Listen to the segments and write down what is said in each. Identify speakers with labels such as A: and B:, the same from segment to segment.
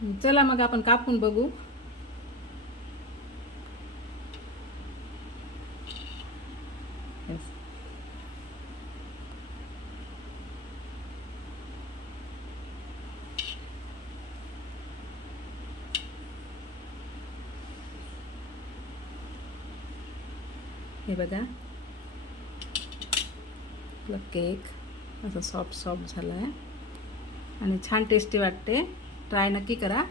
A: चला मग आपण कापून बघू. हे बघा. आपला केक असं सॉफ्ट सॉफ्ट झाला आहे आणि छान टेस्टी वाटते. ट्राय नक्की करा.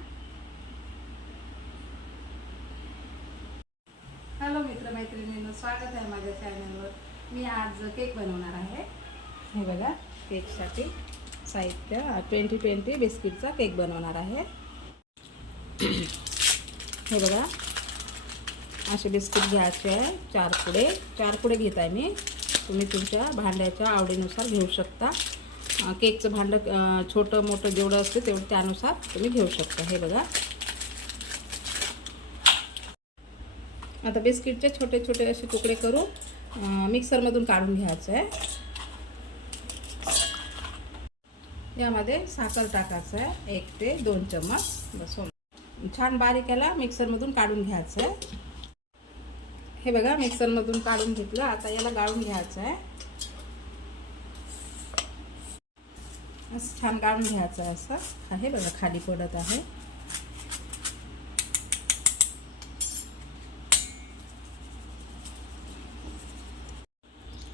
A: हॅलो मित्रमैत्रिणींनो स्वागत आहे माझ्या चॅनलवर मी आज केक बनवणार आहे. हे बघा केकसाठी साहित्य ट्वेंटी ट्वेंटी बिस्किटचा केक बनवणार आहे. हे बघा असे बिस्किट घ्यायचे आहे चार पुडे. चार पुडे घेत आहे मी. तुम्ही तुमच्या भांड्याच्या आवडीनुसार घेऊ शकता. केकचं भांडं छोटं मोठं जेवढं असतं तेवढं त्यानुसार तुम्ही घेऊ शकता. हे बघा. आता बिस्किटचे छोटे छोटे असे तुकडे करून मिक्सरमधून काढून घ्यायचं आहे. यामध्ये साखर टाकायचं आहे. एक ते दोन चम्मच. बसून हो. छान बारीक याला मिक्सरमधून काढून घ्यायचं आहे. हे बघा मिक्सरमधून काढून घेतलं. आता याला गाळून घ्यायचं आहे. असं छान गाळून घ्यायचं आहे असं. आहे बघा खाली पडत आहे.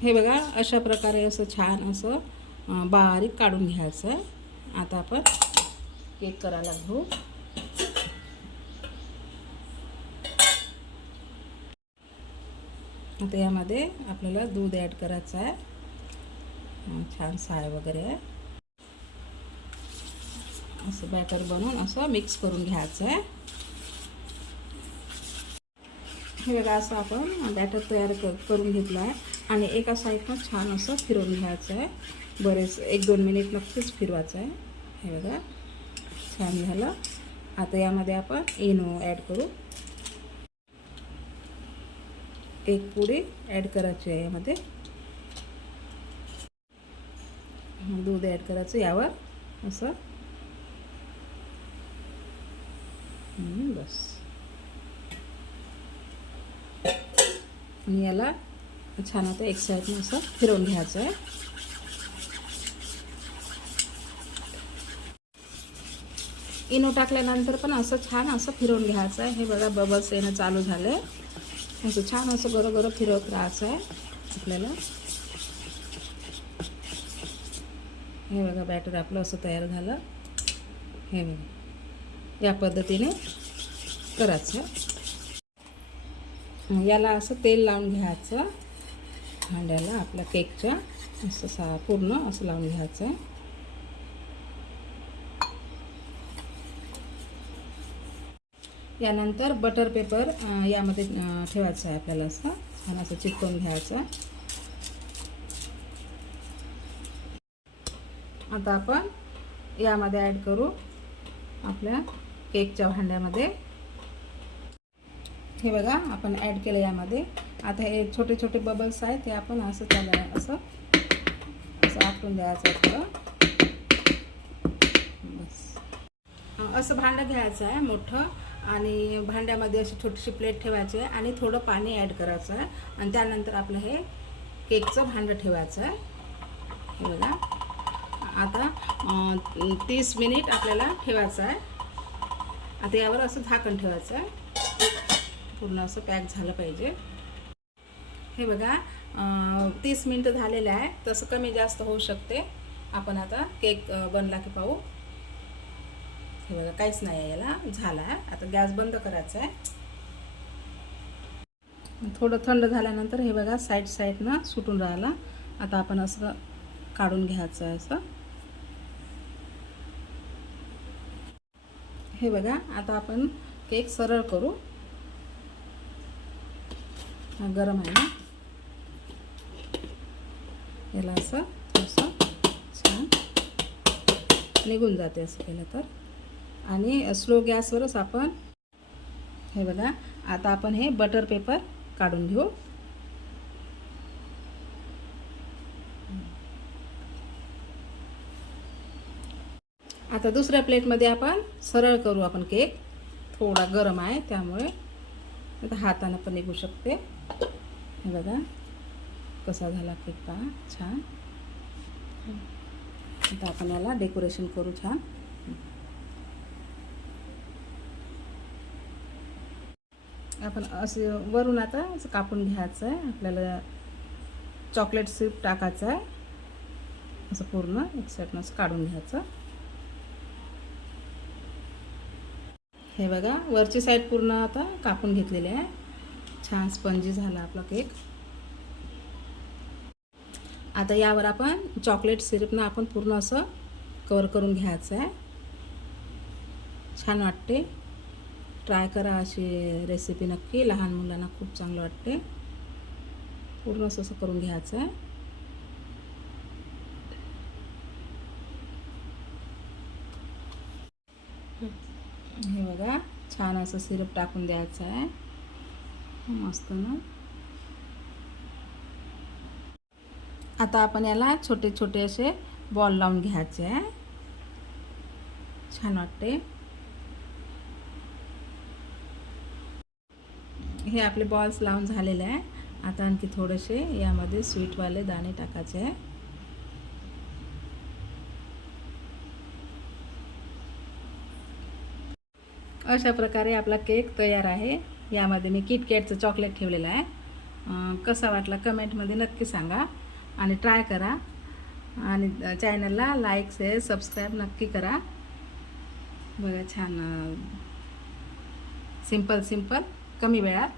A: हे बघा अशा प्रकारे असं छान असं बारीक काढून घ्यायचं आहे. आता आपण केक करायला घेऊ आता यामध्ये आपल्याला दूध ॲड करायचं आहे. छान साय वगैरे आहे. असं बॅटर बनवून असं मिक्स करून घ्यायचं आहे. हे बघा असं आपण बॅटर तयार कर करून घेतलं आहे. आणि एका साईडनं छान असं फिरवून घ्यायचं आहे. बरेच एक दोन मिनिट नक्कीच फिरवायचं आहे. हे बघा छान झालं. आता यामध्ये आपण इनो ॲड करू. एक पुडी ॲड करायची आहे यामध्ये. दूध ॲड करायचं यावर. असं. आणि बस आणि याला छान आता एक साईडने असं फिरवून घ्यायचं आहे इनो टाकल्यानंतर पण असं छान असं फिरवून घ्यायचं आहे हे बघा बबल्स येणं चालू झालं असं छान असं बरोबर फिरवत राहायचं आहे आपल्याला. हे बघा बॅटर आपलं असं तयार झालं. हे बघा. या पद्धतीने करायचं. याला असं तेल लावून घ्यायचं. भांड्याला आपल्या केकच्या असं सा पूर्ण असं लावून घ्यायचं. आहे यानंतर बटर पेपर यामध्ये ठेवायचं आहे आपल्याला असं. छान असं चिकटवून घ्यायचं. आता आपण यामध्ये ॲड करू. आपल्या केकच्या भांड्यामध्ये. हे बघा आपण ॲड केलं यामध्ये. आता हे छोटे छोटे बबल्स आहेत ते आपण असं त्याला असं. असं आटून द्यायचं थोडं. बस. असं भांडं घ्यायचं आहे मोठं. आणि भांड्यामध्ये अशी छोटीशी प्लेट ठेवायची आहे आणि थोडं पाणी ॲड करायचं आहे. आणि त्यानंतर आपलं हे केकचं भांडं ठेवायचं आहे. हे बघा. आता तीस मिनिट आपल्याला ठेवायचं आहे. आता यावर असं झाकण ठेवायचं आहे. पूर्ण असं पॅक झालं पाहिजे. हे बघा तीस मिनटं झालेले आहे. तसं कमी जास्त होऊ शकते. आपण आता केक बनला की पाहू. हे बघा काहीच नाही आहे याला. झाला आहे. आता गॅस बंद करायचा आहे. थोडं थंड झाल्यानंतर हे बघा साईड साईडनं सुटून राहिला. आता आपण असं काढून घ्यायचं आहे असं. हे बघा आता आपण केक सरळ करू. हा गरम आहे ना? याला असं थोडंसं छान निघून जाते असं केलं तर. आणि स्लो गॅसवरच आपण हे बघा आता आपण हे बटर पेपर काढून घेऊ. आता दुसऱ्या प्लेटमध्ये आपण सरळ करू आपण केक थोडा गरम आहे त्यामुळे आता हातानं पण निघू शकते. हे बघा कसा झाला केक पहा छान. आता आपण याला डेकोरेशन करू छान. आपण असे वरून आता असं कापून घ्यायचं आहे आपल्याला चॉकलेट सिप टाकायचं आहे. असं पूर्ण एक साईडनं असं काढून घ्यायचं. हे बघा वरची साईड पूर्ण आता कापून घेतलेली आहे. छान स्पंजी झाला आपला केक आता यावर आपण चॉकलेट सिरपनं आपण पूर्ण असं कवर करून घ्यायचं आहे. छान वाटते. ट्राय करा अशी रेसिपी नक्की. लहान मुलांना खूप चांगलं वाटते. पूर्ण असं असं करून घ्यायचं आहे. हे बघा छान असं सिरप टाकून द्यायचं आहे. मस्त ना? आता आपण याला छोटे छोटे असे बॉल लावून घ्यायचे आहे. छान वाटते. हे आपले बॉल्स लावून झालेले आहे. आता आणखी थोडेसे यामध्ये स्वीटवाले दाणे टाकायचे आहे. अशा प्रकारे आपला केक तयार आहे. यामध्ये मी किटकॅटचं चॉकलेट ठेवलेलं आहे. कसा वाटला कमेंटमध्ये नक्की सांगा आणि ट्राय करा. आणि चॅनलला लाईक शेअर सबस्क्राईब नक्की करा. बघा छान सिंपल सिंपल कमी वेळात.